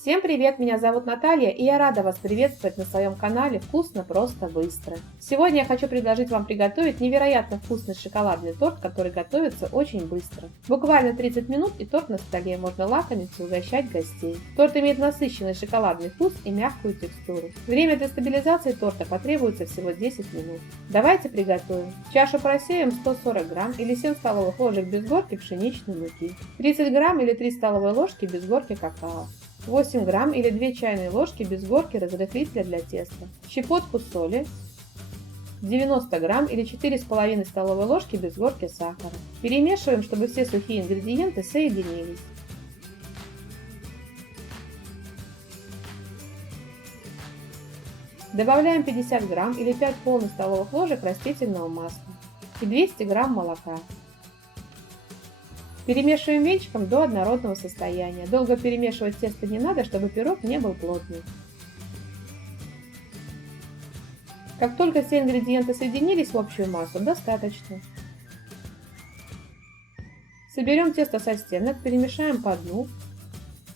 Всем привет, меня зовут Наталья, и я рада вас приветствовать на своем канале «Вкусно, просто, быстро». Сегодня я хочу предложить вам приготовить невероятно вкусный шоколадный торт, который готовится очень быстро. Буквально 30 минут, и торт на столе, можно лакомиться и угощать гостей. Торт имеет насыщенный шоколадный вкус и мягкую текстуру. Время для стабилизации торта потребуется всего 10 минут. Давайте приготовим. В чашу просеем 140 грамм или 7 столовых ложек без горки пшеничной муки, 30 грамм или 3 столовые ложки без горки какао, 8 грамм или 2 чайные ложки без горки разрыхлителя для теста, щепотку соли, 90 грамм или 4,5 столовые ложки без горки сахара. Перемешиваем, чтобы все сухие ингредиенты соединились. Добавляем 50 грамм или 5 полных столовых ложек растительного масла и 200 грамм молока. Перемешиваем венчиком до однородного состояния. Долго перемешивать тесто не надо, чтобы пирог не был плотный. Как только все ингредиенты соединились в общую массу, достаточно. Соберем тесто со стенок, перемешаем по дну.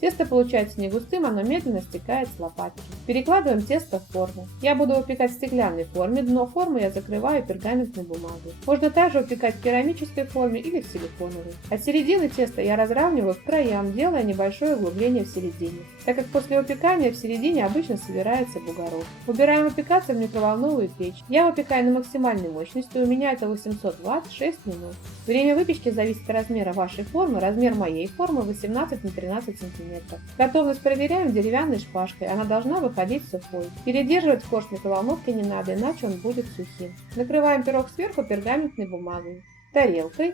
Тесто получается не густым, оно медленно стекает с лопатки. Перекладываем тесто в форму. Я буду выпекать в стеклянной форме, дно формы я закрываю пергаментной бумагой. Можно также выпекать в керамической форме или в силиконовой. От середины теста я разравниваю к краям, делая небольшое углубление в середине, так как после выпекания в середине обычно собирается бугорок. Убираем выпекаться в микроволновую печь. Я выпекаю на максимальной мощности, у меня это 800 Вт 6 минут. Время выпечки зависит от размера вашей формы, размер моей формы 18 на 13 см. Готовность проверяем деревянной шпажкой, она должна выходить сухой. Передерживать корж в микроволновке не надо, иначе он будет сухим. Накрываем пирог сверху пергаментной бумагой, тарелкой,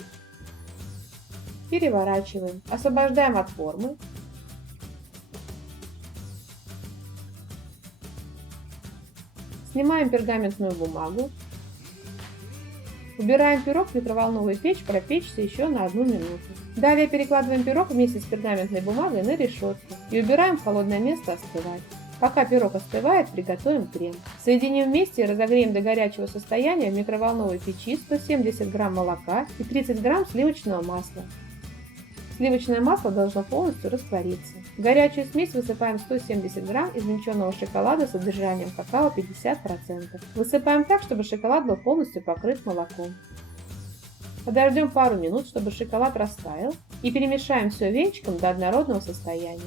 переворачиваем, освобождаем от формы. Снимаем пергаментную бумагу. Убираем пирог в микроволновую печь, пропечься еще на 1 минуту. Далее перекладываем пирог вместе с пергаментной бумагой на решетку и убираем в холодное место остывать. Пока пирог остывает, приготовим крем. Соединим вместе и разогреем до горячего состояния в микроволновой печи 170 грамм молока и 30 грамм сливочного масла. Сливочное масло должно полностью раствориться. В горячую смесь высыпаем 170 грамм измельченного шоколада с содержанием какао 50%. Высыпаем так, чтобы шоколад был полностью покрыт молоком. Подождем пару минут, чтобы шоколад растаял, и перемешаем все венчиком до однородного состояния.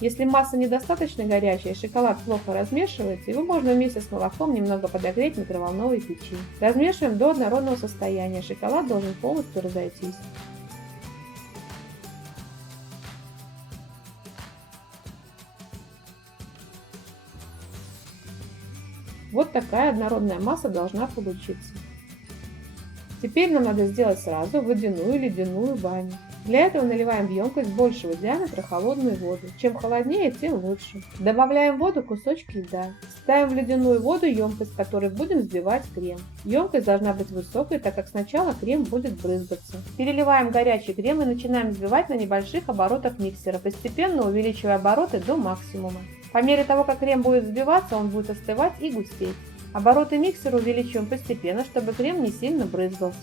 Если масса недостаточно горячая и шоколад плохо размешивается, его можно вместе с молоком немного подогреть в микроволновой печи. Размешиваем до однородного состояния, шоколад должен полностью разойтись. Вот такая однородная масса должна получиться. Теперь нам надо сделать сразу водяную ледяную баню. Для этого наливаем в емкость большего диаметра холодную воду. Чем холоднее, тем лучше. Добавляем в воду кусочки льда. Ставим в ледяную воду емкость, в которой будем взбивать крем. Емкость должна быть высокой, так как сначала крем будет брызгаться. Переливаем горячий крем и начинаем взбивать на небольших оборотах миксера, постепенно увеличивая обороты до максимума. По мере того, как крем будет взбиваться, он будет остывать и густеть. Обороты миксера увеличиваем постепенно, чтобы крем не сильно брызгался.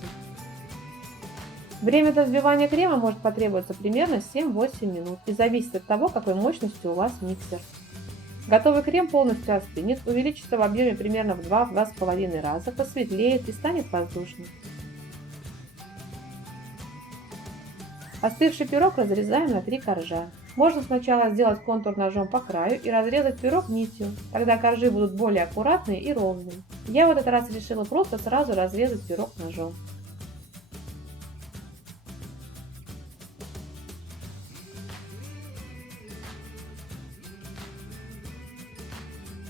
Время до взбивания крема может потребоваться примерно 7-8 минут и зависит от того, какой мощности у вас миксер. Готовый крем полностью остынет, увеличится в объеме примерно в 2-2,5 раза, посветлеет и станет воздушным. Остывший пирог разрезаем на 3 коржа. Можно сначала сделать контур ножом по краю и разрезать пирог нитью, тогда коржи будут более аккуратные и ровные. Я в этот раз решила просто сразу разрезать пирог ножом.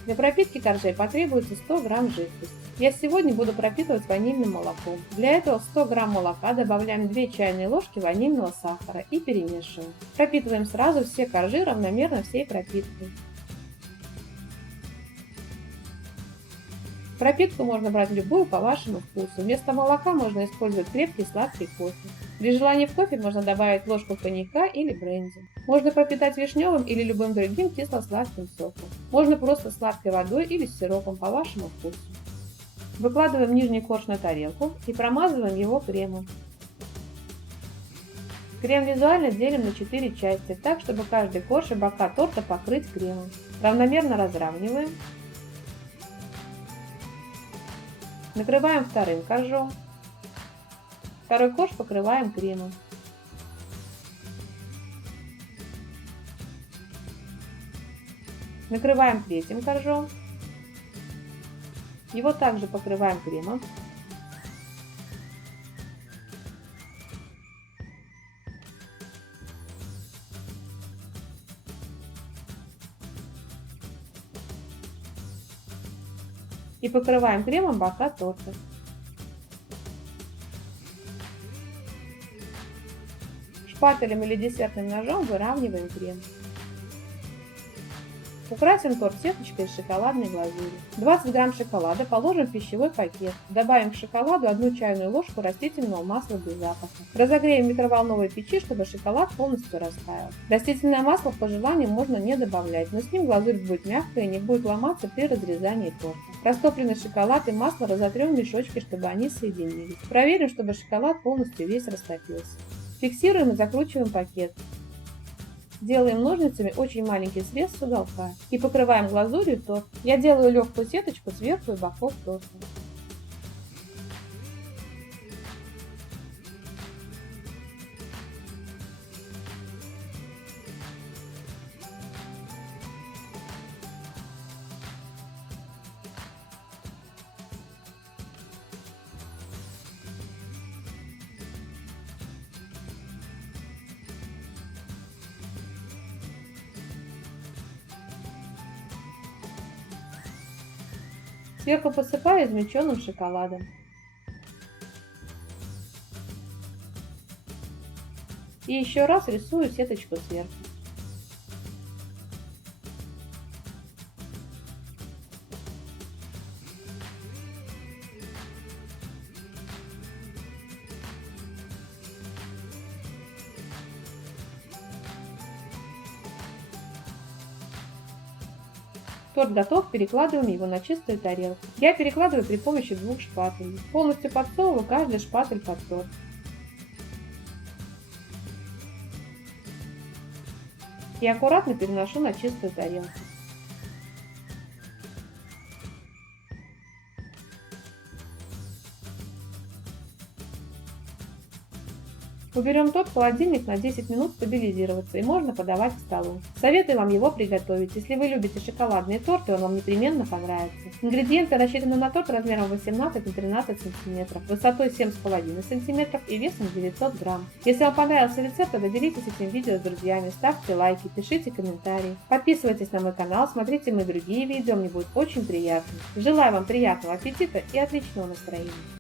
Для пропитки коржей потребуется 100 грамм жидкости. Я сегодня буду пропитывать ванильным молоком. Для этого в 100 грамм молока добавляем 2 чайные ложки ванильного сахара и перемешиваем. Пропитываем сразу все коржи равномерно всей пропиткой. Пропитку можно брать любую по вашему вкусу. Вместо молока можно использовать крепкий сладкий кофе. При желании в кофе можно добавить ложку коньяка или бренди. Можно пропитать вишневым или любым другим кисло-сладким соком. Можно просто сладкой водой или с сиропом по вашему вкусу. Выкладываем нижний корж на тарелку и промазываем его кремом. Крем визуально делим на 4 части, так, чтобы каждый корж и бока торта покрыть кремом. Равномерно разравниваем. Накрываем вторым коржом. Второй корж покрываем кремом. Накрываем третьим коржом. Его также покрываем кремом. И покрываем кремом бока торта. Шпателем или десертным ножом выравниваем крем. Украсим торт сеточкой из шоколадной глазури. 20 грамм шоколада положим в пищевой пакет. Добавим к шоколаду 1 чайную ложку растительного масла без запаха. Разогреем в микроволновой печи, чтобы шоколад полностью растаял. Растительное масло по желанию можно не добавлять, но с ним глазурь будет мягкая и не будет ломаться при разрезании торта. Растопленный шоколад и масло разотрем в мешочки, чтобы они соединились. Проверим, чтобы шоколад полностью весь растопился. Фиксируем и закручиваем пакет. Делаем ножницами очень маленький срез с уголка и покрываем глазурью торт. Я делаю легкую сеточку сверху и боков торта. Сверху посыпаю измельченным шоколадом. И еще раз рисую сеточку сверху. Торт готов, перекладываем его на чистую тарелку. Я перекладываю при помощи 2 шпателей. Полностью подсовываю каждый шпатель под торт. И аккуратно переношу на чистую тарелку. Уберем торт в холодильник на 10 минут стабилизироваться и можно подавать к столу. Советую вам его приготовить. Если вы любите шоколадные торты, он вам непременно понравится. Ингредиенты рассчитаны на торт размером 18 на 13 см, высотой 7,5 см и весом 900 грамм. Если вам понравился рецепт, то делитесь этим видео с друзьями, ставьте лайки, пишите комментарии. Подписывайтесь на мой канал, смотрите мои другие видео, мне будет очень приятно. Желаю вам приятного аппетита и отличного настроения.